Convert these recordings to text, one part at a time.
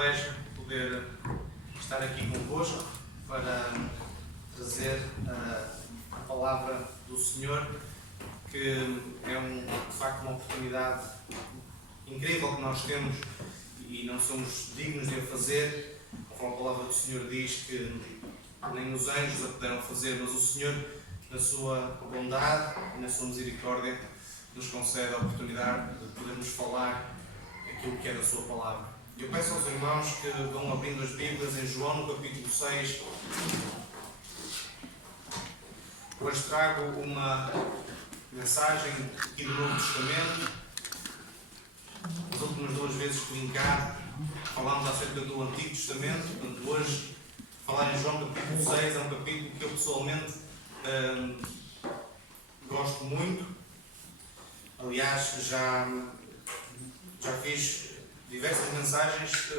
privilégio poder estar aqui convosco para trazer a palavra do Senhor, que é de facto uma oportunidade incrível que nós temos e não somos dignos de a fazer. Conforme a palavra do Senhor diz que nem os anjos a puderam fazer, mas o Senhor, na sua bondade e na sua misericórdia, nos concede a oportunidade de podermos falar aquilo que é da sua palavra. Eu peço aos irmãos que vão abrindo as Bíblias em João, no capítulo 6. Hoje trago uma mensagem aqui do Novo Testamento. As últimas duas vezes que vim cá falámos acerca do Antigo Testamento. Portanto, hoje, falar em João capítulo 6 é um capítulo que eu pessoalmente gosto muito. Aliás, já fiz diversas mensagens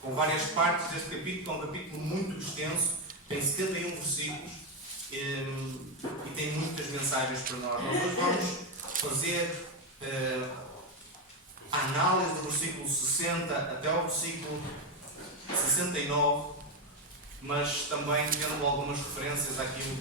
com várias partes deste capítulo. É um capítulo muito extenso, tem 71 versículos e tem muitas mensagens para nós. Nós hoje vamos fazer a análise do versículo 60 até ao versículo 69, mas também tendo algumas referências àquilo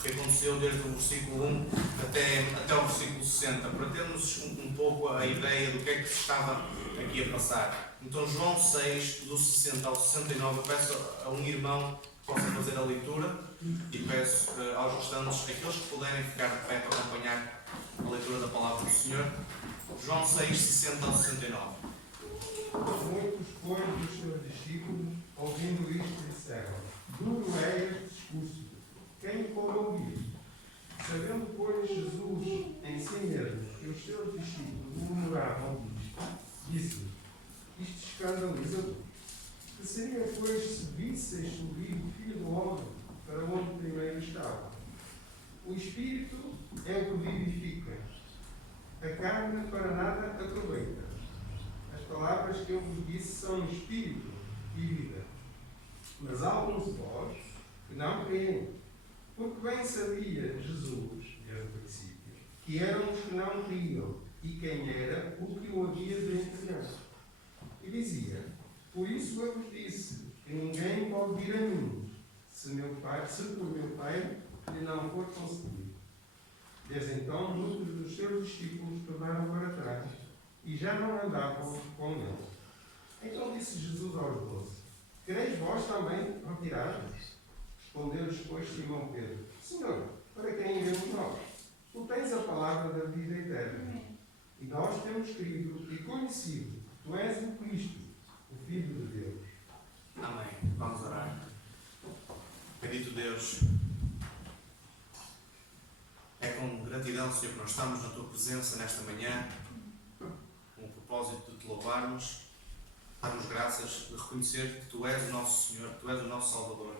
que aconteceu desde o versículo 1 até o versículo 60, para termos um pouco a ideia do que é que estava aqui a passar. Então, João 6, do 60 ao 69, eu peço a um irmão que possa fazer a leitura e peço aos restantes, aqueles que puderem ficar de pé para acompanhar a leitura da palavra do Senhor. João 6, 60 ao 69. Muitos, pois, dos seus discípulos, ouvindo isto, disseram: duro é este discurso, quem o pode ouvir? Sabendo, pois, Jesus em si mesmo que os seus discípulos murmuravam disto, disse: isto escandaliza-vos. Que seria, pois, se visseis subir o Filho do Homem para onde primeiro estava? O Espírito é o que vivifica, a carne para nada aproveita. As palavras que eu vos disse são espírito e vida. Mas há alguns de vós que não creem, porque bem sabia Jesus, desde o princípio, que eram os que não criam e quem era o que o havia de entregar. E dizia: por isso eu vos disse que ninguém pode vir a mim, se por meu Pai lhe não for concedido. Desde então, muitos dos seus discípulos tornaram para trás e já não andavam com ele. Então disse Jesus aos 12: quereis vós também retirar-vos? Respondeu-lhes, pois, Simão Pedro: Senhor, para quem iremos nós? Tu tens a palavra da vida eterna. E nós temos crido e conhecido que tu és o Cristo, o Filho de Deus. Amém. Vamos orar. Bendito Deus, é com gratidão, Senhor, que nós estamos na Tua presença nesta manhã, com o propósito de Te louvarmos, darmos graças, de reconhecer que Tu és o nosso Senhor, que Tu és o nosso Salvador.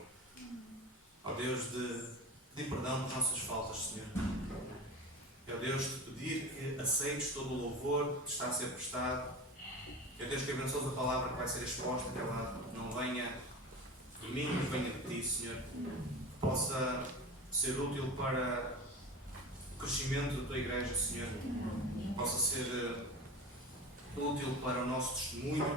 Ó Deus, de pedir perdão por nossas faltas, Senhor. É, ó Deus, de pedir que aceites todo o louvor que te está a ser prestado. É, Deus, que abençoes a palavra que vai ser exposta, que ela não venha de mim, mas venha de Ti, Senhor. Que possa ser útil para o crescimento da Tua Igreja, Senhor. Que possa ser útil para o nosso testemunho,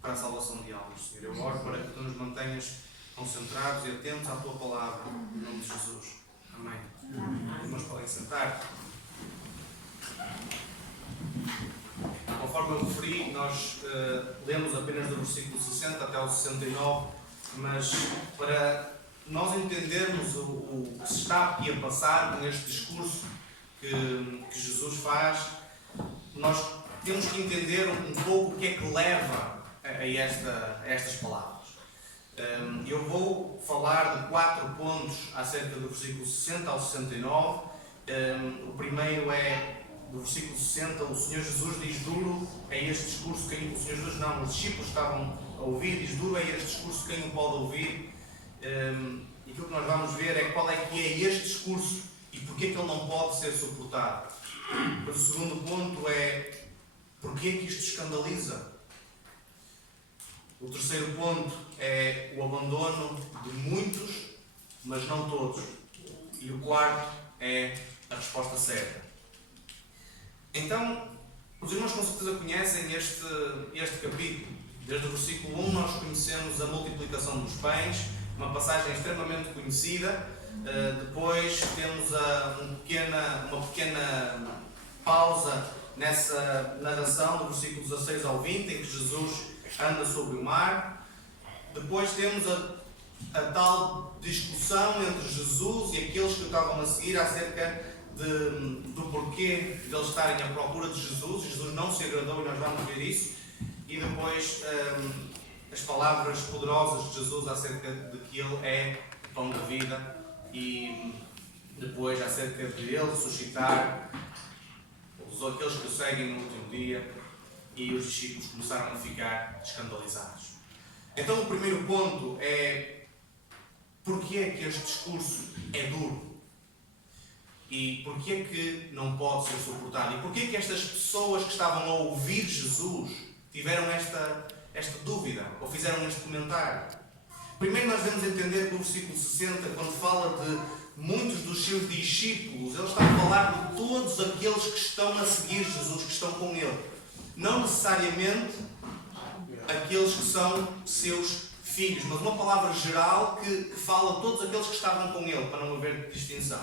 para a salvação de almas, Senhor. Eu oro para que Tu nos mantenhas concentrados e atentos à Tua palavra, em nome de Jesus. Amém. Os irmãos podem sentar. Conforme eu referi, nós lemos apenas do versículo 60 até o 69, mas para nós entendermos o que se está aqui a passar com este discurso que Jesus faz, nós temos que entender um pouco o que é que leva a estas palavras. Eu vou falar de 4 pontos acerca do versículo 60 ao 69. O primeiro é do versículo 60, o Senhor Jesus diz: duro é este discurso, quem o Senhor Jesus não, os discípulos estavam a ouvir, diz: duro é este discurso, quem o pode ouvir? E aquilo que nós vamos ver é qual é que é este discurso e porque é que ele não pode ser suportado. Mas o segundo ponto é porque é que isto escandaliza. O terceiro ponto é o abandono de muitos, mas não todos. E o quarto é a resposta certa. Então, os irmãos com certeza conhecem este capítulo. Desde o versículo 1 nós conhecemos a multiplicação dos pães, uma passagem extremamente conhecida. Depois temos uma pequena pausa nessa narração do versículo 16 ao 20, em que Jesus anda sobre o mar. Depois temos a tal discussão entre Jesus e aqueles que o estavam a seguir acerca do porquê de eles estarem à procura de Jesus. Jesus não se agradou e nós vamos ver isso. E depois as palavras poderosas de Jesus acerca de que Ele é o pão da vida, e depois acerca de Ele ressuscitar aqueles que o seguem no último dia, e os discípulos começaram a ficar escandalizados. Então o primeiro ponto é: porquê é que este discurso é duro? E porquê é que não pode ser suportado? E porquê é que estas pessoas que estavam a ouvir Jesus tiveram esta dúvida, ou fizeram este comentário? Primeiro nós devemos entender que no versículo 60, quando fala de muitos dos seus discípulos, ele está a falar de todos aqueles que estão a seguir Jesus, que estão com Ele. Não necessariamente aqueles que são seus filhos, mas uma palavra geral que fala de todos aqueles que estavam com Ele, para não haver distinção.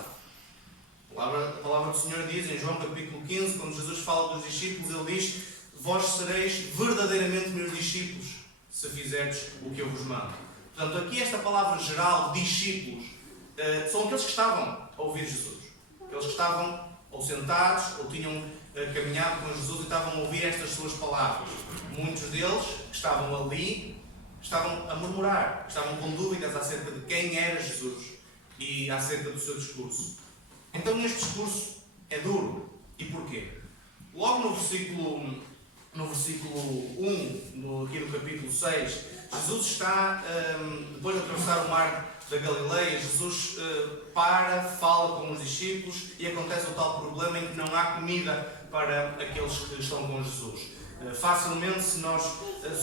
A palavra do Senhor diz em João capítulo 15, quando Jesus fala dos discípulos, Ele diz: vós sereis verdadeiramente meus discípulos, se fizerdes o que eu vos mando. Portanto, aqui esta palavra geral, discípulos, são aqueles que estavam a ouvir Jesus. Aqueles que estavam ou sentados, ou tinham caminhado com Jesus e estavam a ouvir estas suas palavras. Muitos deles que estavam ali, estavam a murmurar, estavam com dúvidas acerca de quem era Jesus e acerca do seu discurso. Então este discurso é duro. E porquê? Logo no versículo 1, aqui do capítulo 6, Jesus está, depois de atravessar o mar da Galileia, Jesus fala com os discípulos e acontece o tal problema em que não há comida para aqueles que estão com Jesus. Facilmente, se nós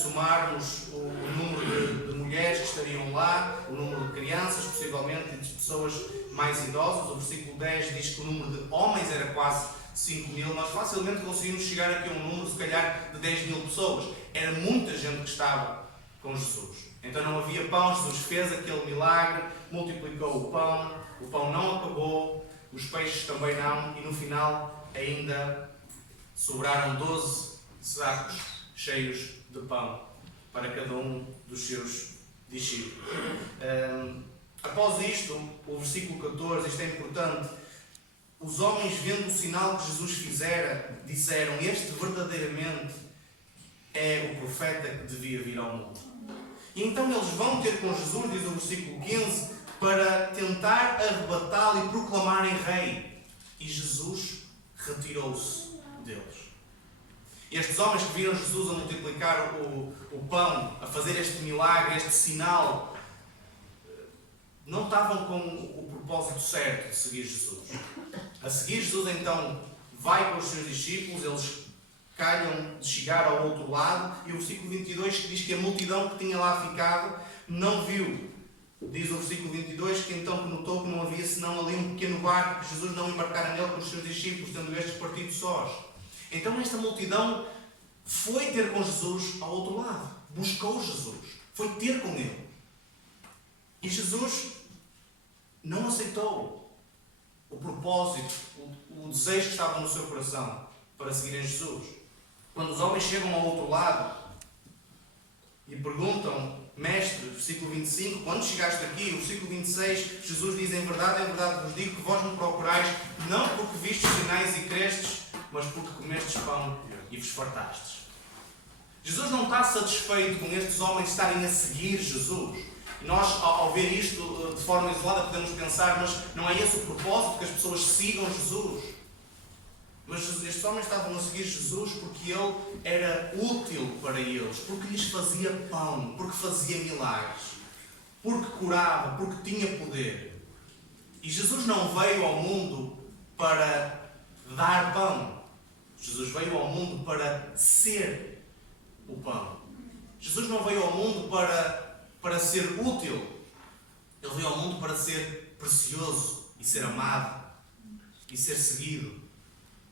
somarmos o número de mulheres que estariam lá, o número de crianças, possivelmente, e de pessoas mais idosas, o versículo 10 diz que o número de homens era quase 5.000, nós facilmente conseguimos chegar aqui a um número, se calhar, de 10.000 pessoas. Era muita gente que estava com Jesus. Então não havia pão, Jesus fez aquele milagre, multiplicou o pão não acabou, os peixes também não, e no final ainda sobraram 12 sacos cheios de pão para cada um dos seus discípulos. Após isto, o versículo 14, isto é importante: os homens, vendo o sinal que Jesus fizera, disseram: este verdadeiramente é o profeta que devia vir ao mundo. E então eles vão ter com Jesus, diz o versículo 15, para tentar arrebatá-lo e proclamarem rei. E Jesus retirou-se deles. Estes homens que viram Jesus a multiplicar o pão, a fazer este milagre, este sinal, não estavam com o propósito certo de seguir Jesus. A seguir Jesus, então, vai com os seus discípulos, eles calham de chegar ao outro lado, e o versículo 22 diz que a multidão que tinha lá ficado não viu. Diz o versículo 22 que então notou que não havia senão ali um pequeno barco, que Jesus não embarcara nele com os seus discípulos, tendo estes partido sós. Então esta multidão foi ter com Jesus ao outro lado, buscou Jesus, foi ter com ele. E Jesus não aceitou o propósito, o desejo que estava no seu coração para seguirem Jesus. Quando os homens chegam ao outro lado e perguntam: mestre, versículo 25, quando chegaste aqui? O versículo 26, Jesus diz: em verdade vos digo que vós me procurais, não porque vistes sinais e crestes, mas porque comestes pão e vos fartastes. Jesus não está satisfeito com estes homens estarem a seguir Jesus. E nós, ao ver isto de forma isolada, podemos pensar: mas não é esse o propósito, que as pessoas sigam Jesus? Mas estes homens estavam a seguir Jesus porque Ele era útil para eles, porque lhes fazia pão, porque fazia milagres, porque curava, porque tinha poder. E Jesus não veio ao mundo para dar pão. Jesus veio ao mundo para ser o pão. Jesus não veio ao mundo para ser útil. Ele veio ao mundo para ser precioso e ser amado e ser seguido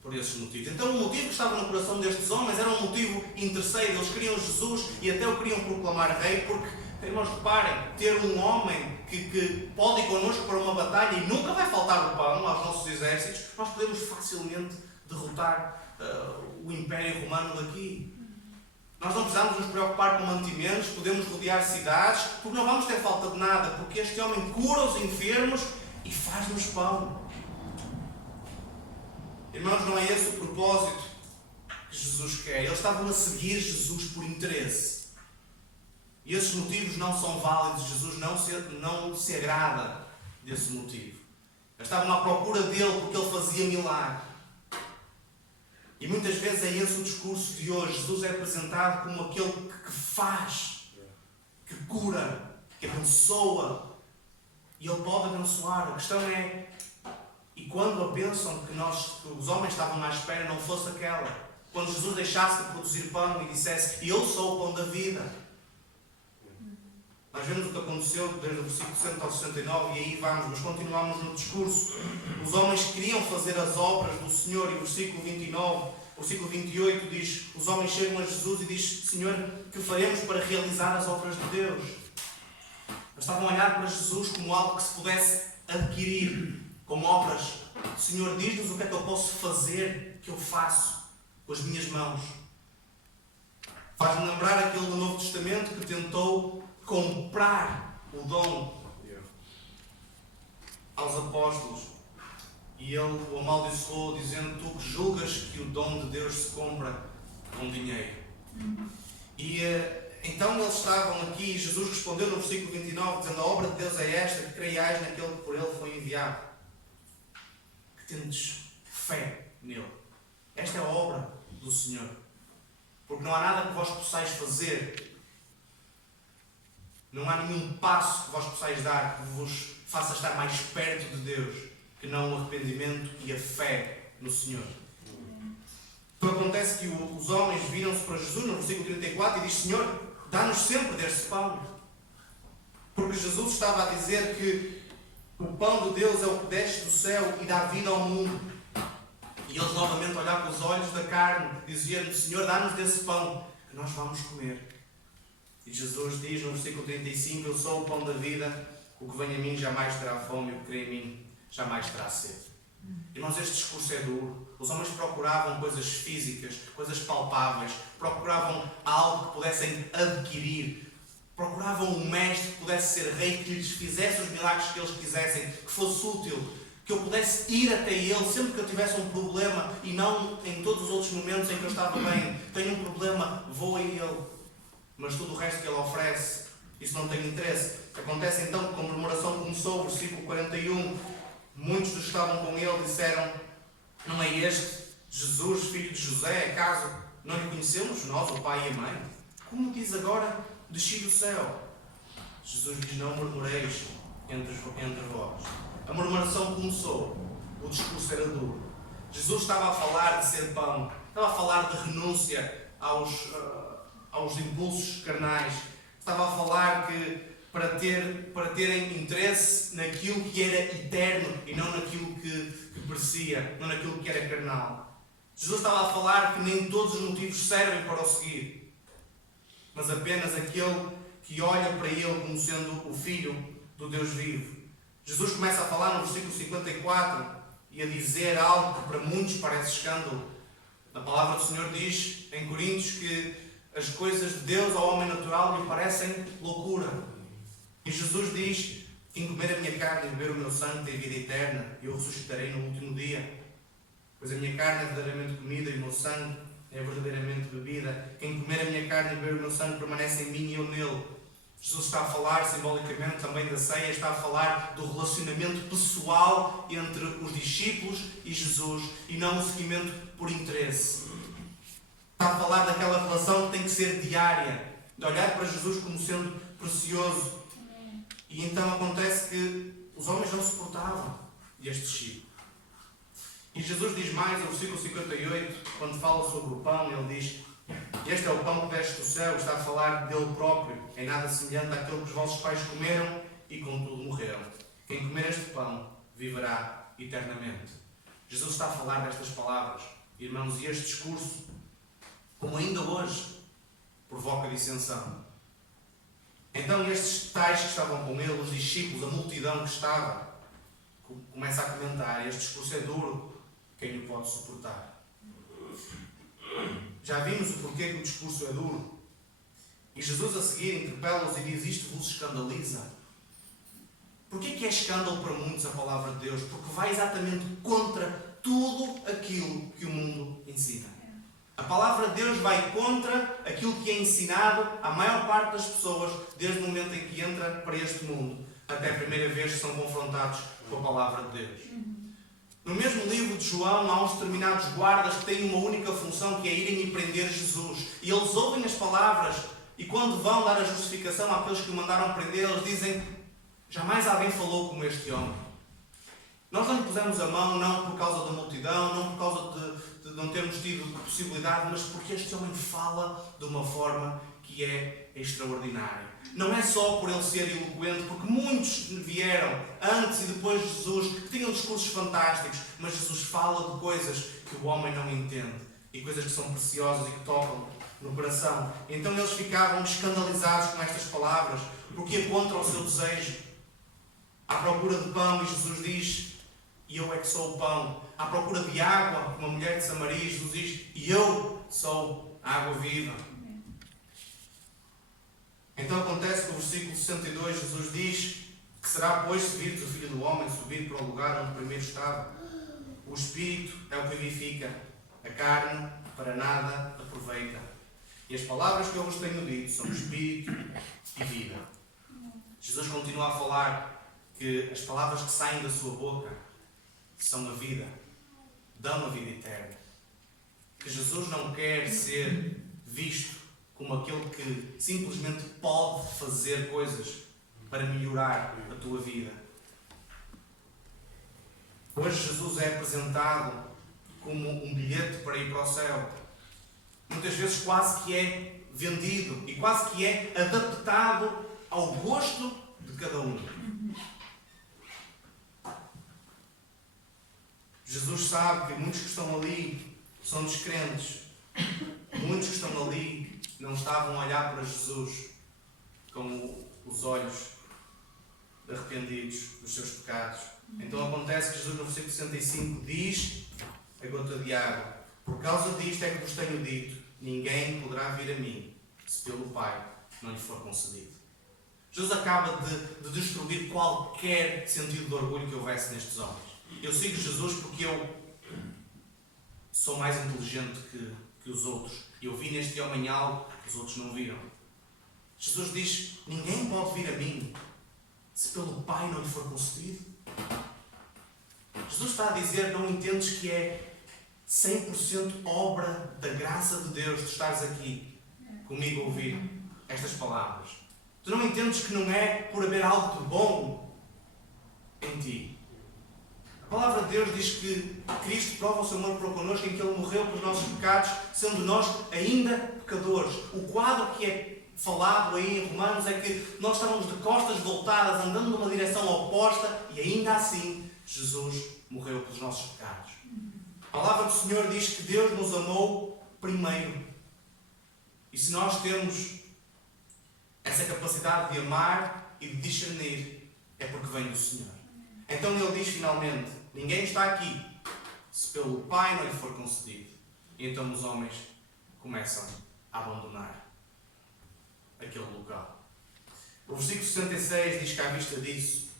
por esses motivos. Então o motivo que estava no coração destes homens era um motivo interesseiro. Eles queriam Jesus e até o queriam proclamar rei, porque, irmãos, reparem, ter um homem que pode ir connosco para uma batalha e nunca vai faltar o pão aos nossos exércitos, nós podemos facilmente derrotar o Império Romano daqui. Nós não precisamos nos preocupar com mantimentos, podemos rodear cidades, porque não vamos ter falta de nada, porque este homem cura os enfermos e faz-nos pão. Irmãos, não é esse o propósito que Jesus quer. Eles estavam a seguir Jesus por interesse. E esses motivos não são válidos. Jesus não se agrada desse motivo. Eles estavam à procura dele porque ele fazia milagre. E muitas vezes é esse o discurso de hoje. Jesus é apresentado como aquele que faz, que cura, que abençoa. E ele pode abençoar. A questão é, e quando a bênção que os homens estavam à espera não fosse aquela, quando Jesus deixasse de produzir pão e dissesse, eu sou o pão da vida. Nós vemos o que aconteceu desde o versículo 60 ao 69 e aí vamos, mas continuamos no discurso. Os homens queriam fazer as obras do Senhor e o versículo 29, o versículo 28 diz, os homens chegam a Jesus e diz, Senhor, que faremos para realizar as obras de Deus? Eles estavam a olhar para Jesus como algo que se pudesse adquirir, como obras. Senhor, diz-nos o que é que eu posso fazer, que eu faço com as minhas mãos. Faz-me lembrar aquele do Novo Testamento que tentou comprar o dom aos apóstolos. E ele o amaldiçoou, dizendo, tu que julgas que o dom de Deus se compra com dinheiro. E então eles estavam aqui, e Jesus respondeu no versículo 29, dizendo, a obra de Deus é esta, que creiais naquele que por ele foi enviado. Que tendes fé nele. Esta é a obra do Senhor. Porque não há nada que vós possais fazer, não há nenhum passo que vós possais dar que vos faça estar mais perto de Deus que não o arrependimento e a fé no Senhor. Então acontece que os homens viram-se para Jesus no versículo 34 e diz, Senhor, dá-nos sempre deste pão. Porque Jesus estava a dizer que o pão de Deus é o que desce do céu e dá vida ao mundo. E eles novamente olhavam com os olhos da carne, diziam, Senhor, dá-nos desse pão que nós vamos comer. E Jesus diz no versículo 35, eu sou o pão da vida, o que vem a mim jamais terá fome, o que crê em mim jamais terá sede. Irmãos, este discurso é duro. Os homens procuravam coisas físicas, coisas palpáveis, procuravam algo que pudessem adquirir, procuravam um mestre que pudesse ser rei, que lhes fizesse os milagres que eles quisessem, que fosse útil, que eu pudesse ir até ele sempre que eu tivesse um problema e não em todos os outros momentos em que eu estava bem. Tenho um problema, vou a ele. Mas tudo o resto que ele oferece, isso não tem interesse. Acontece então que a murmuração começou, versículo 41. Muitos dos que estavam com ele disseram, não é este Jesus, filho de José? Acaso não lhe conhecemos nós, o pai e a mãe? Como diz agora, desci do céu? Jesus diz, não murmureis entre vós. A murmuração começou, o discurso era duro. Jesus estava a falar de ser pão, estava a falar de renúncia aos impulsos carnais, estava a falar que para terem interesse naquilo que era eterno e não naquilo que perecia, não naquilo que era carnal. Jesus estava a falar que nem todos os motivos servem para o seguir, mas apenas aquele que olha para ele como sendo o Filho do Deus vivo. Jesus começa a falar no versículo 54 e a dizer algo que para muitos parece escândalo. A palavra do Senhor diz em Coríntios que as coisas de Deus ao homem natural lhe parecem loucura. E Jesus diz, quem comer a minha carne e beber o meu sangue tem vida eterna, e eu ressuscitarei no último dia. Pois a minha carne é verdadeiramente comida e o meu sangue é verdadeiramente bebida. Quem comer a minha carne e beber o meu sangue permanece em mim e eu nele. Jesus está a falar simbolicamente também da ceia, está a falar do relacionamento pessoal entre os discípulos e Jesus, e não o seguimento por interesse. Está a falar daquela relação que tem que ser diária, de olhar para Jesus como sendo precioso. E então acontece que os homens não suportavam este discípulo. E Jesus diz mais no versículo 58, quando fala sobre o pão, ele diz, este é o pão que desce do céu, está a falar dele próprio, é nada semelhante àquele que os vossos pais comeram e contudo morreram. Quem comer este pão viverá eternamente. Jesus está a falar destas palavras Irmãos, e este discurso, como ainda hoje, provoca dissensão. Então estes tais que estavam com ele, os discípulos, a multidão que estava, começa a comentar: este discurso é duro, quem o pode suportar? Já vimos o porquê que o discurso é duro. E Jesus a seguir interpela-os e diz: isto vos escandaliza? Porquê que é escândalo para muitos a palavra de Deus? Porque vai exatamente contra tudo aquilo que o mundo ensina. A palavra de Deus vai contra aquilo que é ensinado à maior parte das pessoas desde o momento em que entra para este mundo, até a primeira vez que são confrontados com a palavra de Deus. No mesmo livro de João há uns determinados guardas que têm uma única função, que é irem e prender Jesus. E eles ouvem as palavras e quando vão dar a justificação àqueles que o mandaram prender, eles dizem: jamais alguém falou como este homem. Nós não lhe pusemos a mão não por causa da multidão, não por causa de não termos tido possibilidade, mas porque este homem fala de uma forma que é extraordinária. Não é só por ele ser eloquente, porque muitos vieram antes e depois de Jesus que tinham discursos fantásticos, mas Jesus fala de coisas que o homem não entende e coisas que são preciosas e que tocam no coração. Então eles ficavam escandalizados com estas palavras, porque ia contra o seu desejo. À procura de pão, e Jesus diz: e eu é que sou o pão. À procura de água, como a mulher de Samaria, Jesus diz: e eu sou a água viva. Então acontece que no versículo 62 Jesus diz que será, pois, se virdes o Filho do Homem subir para o lugar onde primeiro estava. O Espírito é o que vivifica, a carne para nada aproveita. E as palavras que eu vos tenho dito são Espírito e vida. Jesus continua a falar que as palavras que saem da sua boca são a vida, dão a vida eterna. Que Jesus não quer ser visto como aquele que simplesmente pode fazer coisas para melhorar a tua vida. Hoje Jesus é apresentado como um bilhete para ir para o céu. Muitas vezes quase que é vendido e quase que é adaptado ao gosto de cada um. Jesus sabe que muitos que estão ali são descrentes. Muitos que estão ali não estavam a olhar para Jesus com os olhos arrependidos dos seus pecados. Então acontece que Jesus no versículo 65 diz a gota de água: por causa disto é que vos tenho dito, ninguém poderá vir a mim, se pelo Pai não lhe for concedido. Jesus acaba de destruir qualquer sentido de orgulho que houvesse nestes homens. Eu sigo Jesus porque eu sou mais inteligente que os outros. Eu vi neste homem algo que os outros não viram. Jesus diz: ninguém pode vir a mim se pelo Pai não lhe for concedido. Jesus está a dizer: não entendes que é 100% obra da graça de Deus de estares aqui comigo a ouvir estas palavras. Tu não entendes que não é por haver algo de bom em ti. A palavra de Deus diz que Cristo prova o seu amor para connosco em que Ele morreu pelos nossos pecados, sendo nós ainda pecadores. O quadro que é falado aí em Romanos é que nós estávamos de costas voltadas, andando numa direção oposta, e ainda assim Jesus morreu pelos nossos pecados. A palavra do Senhor diz que Deus nos amou primeiro. E se nós temos essa capacidade de amar e de discernir, é porque vem do Senhor. Então Ele diz finalmente: ninguém está aqui se pelo Pai não lhe for concedido. E então os homens começam a abandonar aquele local. O versículo 66 diz que à vista disso,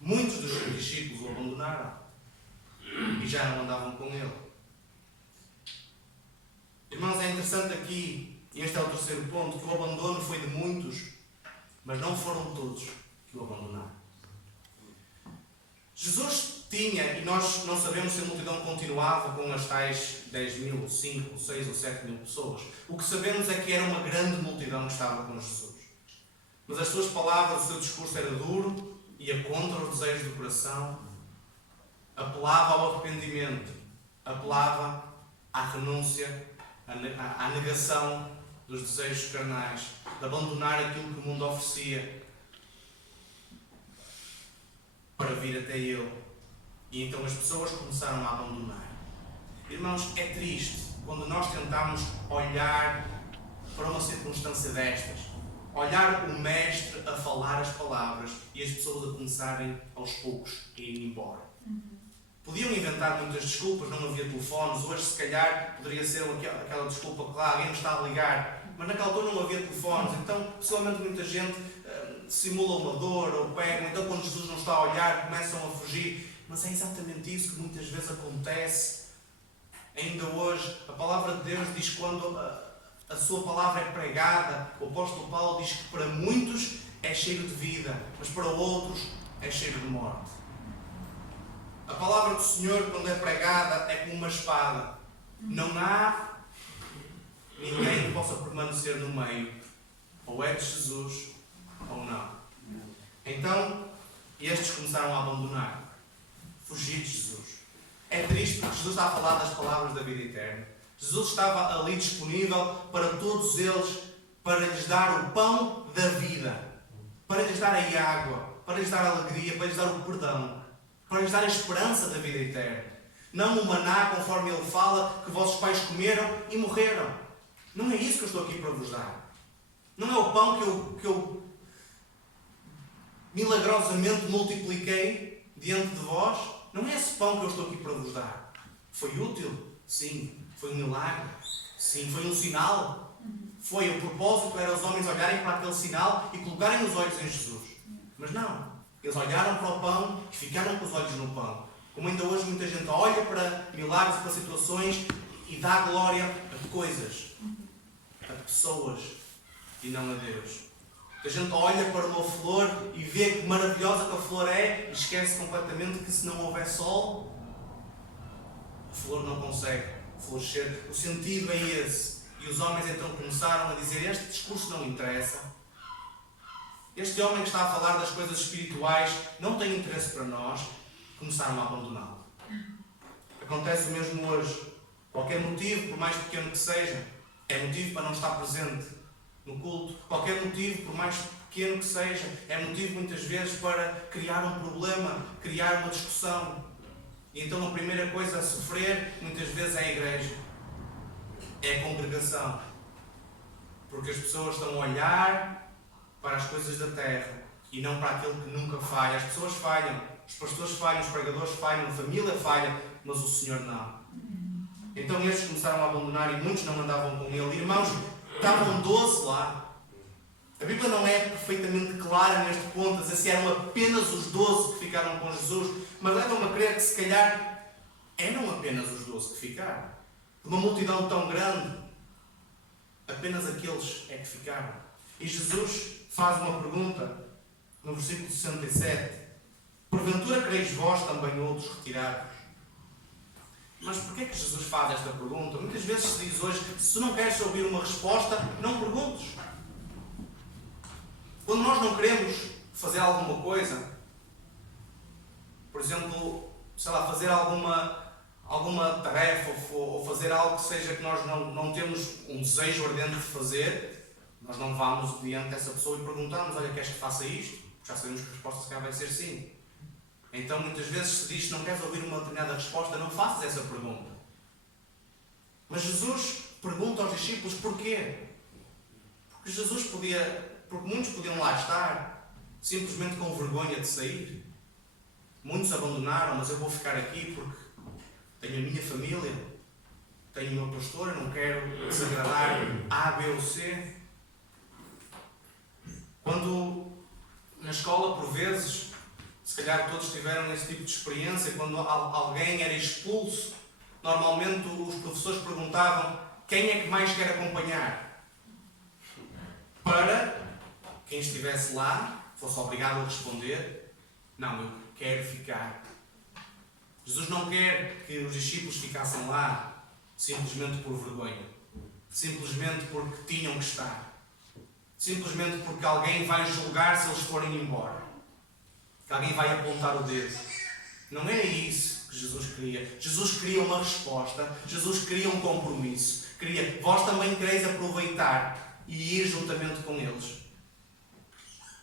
muitos dos seus discípulos o abandonaram e já não andavam com Ele. Irmãos, é interessante aqui, e este é o terceiro ponto, que o abandono foi de muitos, mas não foram todos que o abandonaram. Jesus tinha, e nós não sabemos se a multidão continuava com as tais 10 mil, 5, 6 ou 7 mil pessoas. O que sabemos é que era uma grande multidão que estava com Jesus. Mas as suas palavras, o seu discurso era duro, ia contra os desejos do coração, apelava ao arrependimento, apelava à renúncia, à negação dos desejos carnais, de abandonar aquilo que o mundo oferecia para vir até Ele. E então as pessoas começaram a abandonar. Irmãos, é triste quando nós tentamos olhar para uma circunstância destas, olhar o Mestre a falar as palavras e as pessoas a começarem aos poucos a ir embora. Podiam inventar muitas desculpas, não havia telefones, hoje se calhar poderia ser aquela desculpa que lá alguém me está a ligar, mas naquela altura não havia telefones, então possivelmente muita gente simula uma dor ou pega, então quando Jesus não está a olhar começam a fugir, mas é exatamente isso que muitas vezes acontece. Ainda hoje a palavra de Deus diz que quando a sua palavra é pregada, o apóstolo Paulo diz que para muitos é cheiro de vida, mas para outros é cheiro de morte. A palavra do Senhor, quando é pregada, é como uma espada. Não há ninguém que possa permanecer no meio. Ou é de Jesus, ou não. Então, estes começaram a abandonar. Fugir de Jesus. É triste porque Jesus está a falar das palavras da vida eterna. Jesus estava ali disponível para todos eles, para lhes dar o pão da vida. Para lhes dar a água. Para lhes dar a alegria. Para lhes dar o perdão. Para lhes dar a esperança da vida eterna. Não o maná, conforme ele fala, que vossos pais comeram e morreram. Não é isso que eu estou aqui para vos dar. Não é o pão que eu milagrosamente multipliquei diante de vós. Não é esse pão que eu estou aqui para vos dar. Foi útil? Sim. Foi um milagre? Sim. Foi um sinal? Foi. O propósito era os homens olharem para aquele sinal e colocarem os olhos em Jesus. Mas não. Eles olharam para o pão e ficaram com os olhos no pão. Como ainda hoje muita gente olha para milagres e para situações e dá glória a coisas, a pessoas e não a Deus. A gente olha para uma flor e vê que maravilhosa que a flor é e esquece completamente que se não houver sol, a flor não consegue florescer. O sentido é esse. E os homens então começaram a dizer: este discurso não interessa. Este homem que está a falar das coisas espirituais não tem interesse para nós. Começaram a abandoná-lo. Acontece o mesmo hoje. Qualquer motivo, por mais pequeno que seja, é motivo para não estar presente no culto. Qualquer motivo, por mais pequeno que seja, é motivo muitas vezes para criar um problema, criar uma discussão. E então a primeira coisa a sofrer muitas vezes é a igreja. É a congregação. Porque as pessoas estão a olhar para as coisas da terra e não para aquilo que nunca falha. As pessoas falham, os pastores falham, os pregadores falham, a família falha, mas o Senhor não. Então estes começaram a abandonar e muitos não andavam com ele. Irmãos, estavam 12 lá. A Bíblia não é perfeitamente clara neste ponto, a dizer se eram apenas os 12 que ficaram com Jesus, mas levam-me a crer que se calhar eram apenas os 12 que ficaram. Uma multidão tão grande, apenas aqueles é que ficaram. E Jesus faz uma pergunta no versículo 67. Porventura quereis vós também outros retirados? Mas porquê é que Jesus faz esta pergunta? Muitas vezes se diz hoje, se não queres ouvir uma resposta, não perguntes. Quando nós não queremos fazer alguma coisa, por exemplo, sei lá, fazer alguma tarefa ou fazer algo que seja que nós não temos um desejo ardente de fazer, nós não vamos diante dessa pessoa e perguntamos: olha, queres que faça isto? Porque já sabemos que a resposta se calhar vai ser sim. Então muitas vezes se diz: se não queres ouvir uma determinada resposta, não faças essa pergunta. Mas Jesus pergunta aos discípulos porquê? Porque muitos podiam lá estar, simplesmente com vergonha de sair. Muitos abandonaram: mas eu vou ficar aqui porque tenho a minha família, tenho o meu pastor, não quero desagradar A, B ou C. Quando na escola, por vezes, se calhar todos tiveram esse tipo de experiência, quando alguém era expulso, normalmente os professores perguntavam: quem é que mais quer acompanhar? Para quem estivesse lá, fosse obrigado a responder: não, eu quero ficar. Jesus não quer que os discípulos ficassem lá simplesmente por vergonha, simplesmente porque tinham que estar, simplesmente porque alguém vai julgar se eles forem embora, que alguém vai apontar o dedo. Não era isso que Jesus queria. Jesus queria uma resposta, Jesus queria um compromisso, queria: vós também quereis aproveitar e ir juntamente com eles.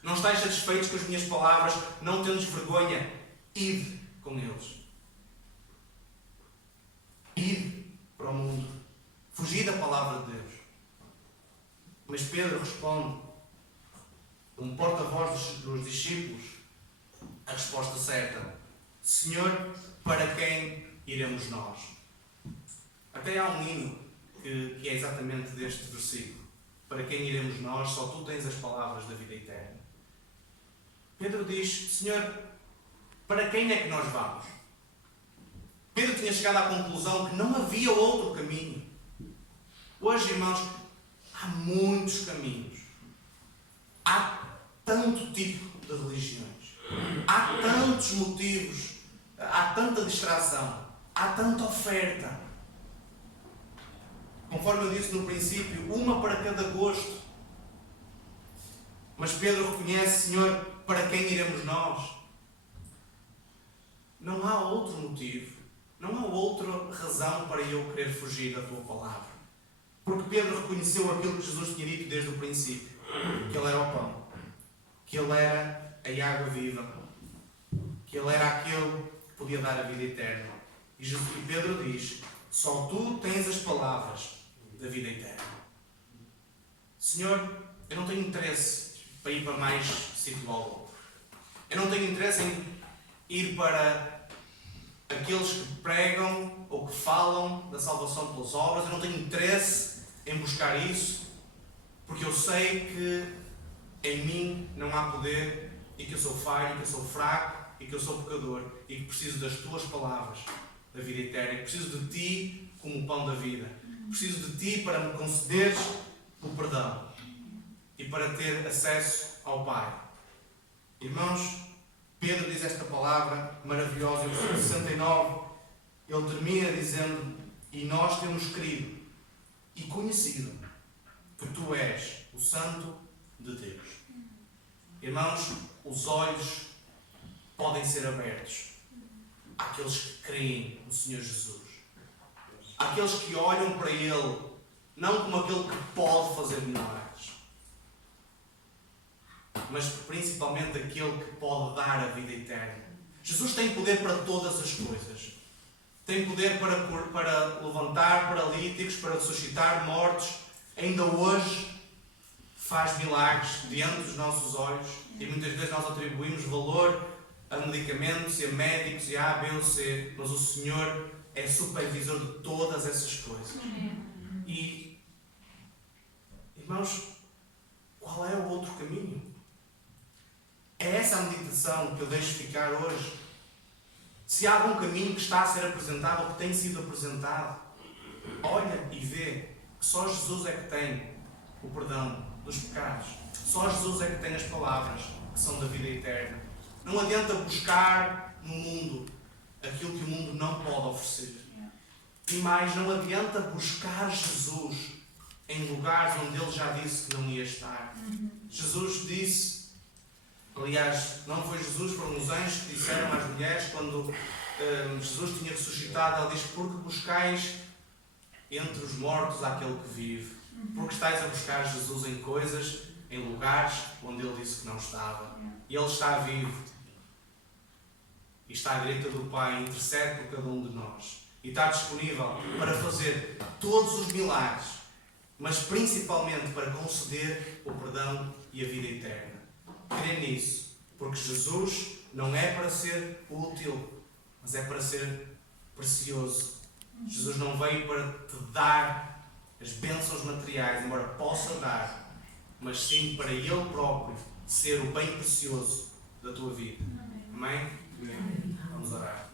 Não estáis satisfeitos com as minhas palavras, não tendes vergonha, ide com eles. Ide. para o mundo. Fugir da palavra de Deus. Mas Pedro responde, como porta-voz dos discípulos, a resposta certa: Senhor, para quem iremos nós? Até há um hino que é exatamente deste versículo. Para quem iremos nós? Só tu tens as palavras da vida eterna. Pedro diz: Senhor, para quem é que nós vamos? Pedro tinha chegado à conclusão que não havia outro caminho. Hoje, irmãos, há muitos caminhos. Há tanto tipo de religiões. Há tantos motivos. Há tanta distração. Há tanta oferta. Conforme eu disse no princípio, uma para cada gosto. Mas Pedro reconhece: Senhor, para quem iremos nós? Não há outro motivo. Não há outra razão para eu querer fugir da tua palavra. Porque Pedro reconheceu aquilo que Jesus tinha dito desde o princípio. Que Ele era o pão. Que Ele era a água viva. Que Ele era aquele que podia dar a vida eterna. E Pedro diz: só tu tens as palavras da vida eterna. Senhor, eu não tenho interesse para ir para mais sítio ao outro. Eu não tenho interesse em ir para aqueles que pregam ou que falam da salvação pelas obras. Eu não tenho interesse em buscar isso, porque eu sei que em mim não há poder e que eu sou falho, que eu sou fraco e que eu sou pecador e que preciso das tuas palavras da vida eterna, e que preciso de ti como o pão da vida. Preciso de ti para me concederes o perdão e para ter acesso ao Pai. Irmãos, Pedro diz esta palavra maravilhosa em versículo 69. Ele termina dizendo: e nós temos crido e conhecido que tu és o Santo de Deus. Irmãos, os olhos podem ser abertos àqueles que creem no Senhor Jesus. Àqueles que olham para Ele não como aquele que pode fazer milagres, mas principalmente aquele que pode dar a vida eterna. Jesus tem poder para todas as coisas. Tem poder para levantar paralíticos, para ressuscitar mortos. Ainda hoje faz milagres diante dos nossos olhos, e muitas vezes nós atribuímos valor a medicamentos e a médicos e a A, B ou C, mas o Senhor é supervisor de todas essas coisas. E, irmãos, qual é o outro caminho? É essa a meditação que eu deixo ficar hoje. Se há algum caminho que está a ser apresentado ou que tem sido apresentado, olha e vê que só Jesus é que tem o perdão dos pecados. Só Jesus é que tem as palavras que são da vida eterna. Não adianta buscar no mundo aquilo que o mundo não pode oferecer. E mais, não adianta buscar Jesus em lugares onde Ele já disse que não ia estar. Jesus disse, aliás, não foi Jesus, foram os anjos que disseram às mulheres, quando Jesus tinha ressuscitado, Ele diz: porque buscais entre os mortos aquele que vive. Porque estáis a buscar Jesus em coisas, em lugares onde Ele disse que não estava. E Ele está vivo. E está à direita do Pai, intercede por cada um de nós. E está disponível para fazer todos os milagres, mas principalmente para conceder o perdão e a vida eterna. Crê nisso, porque Jesus não é para ser útil, mas é para ser precioso. Jesus não veio para te dar as bênçãos materiais, embora possa dar, mas sim para Ele próprio ser o bem precioso da tua vida. Amém? Amém. Vamos orar.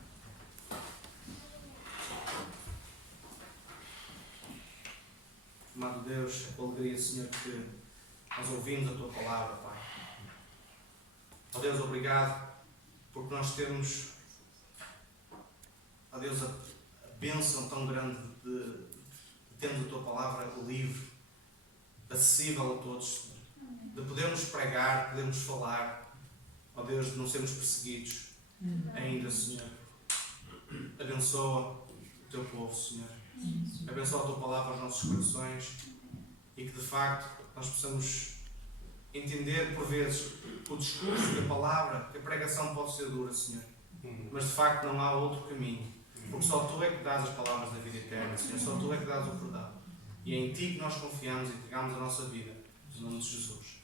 Amado Deus, com alegria, Senhor, que nós ouvimos a Tua palavra, Pai. Ó Deus, obrigado, porque nós temos, ó Deus, a bênção tão grande de termos a Tua palavra livre, acessível a todos, Senhor. De podermos pregar, podermos falar, ó Deus, de não sermos perseguidos ainda, Senhor. Abençoa o Teu povo, Senhor. Abençoa a Tua palavra aos nossos corações e que de facto nós possamos entender por vezes o discurso da palavra, que a pregação pode ser dura, Senhor, mas de facto não há outro caminho Porque só tu é que dás as palavras da vida eterna, Senhor, só tu é que dás o verdade. E é em ti que nós confiamos e entregamos a nossa vida. Em nome de Jesus.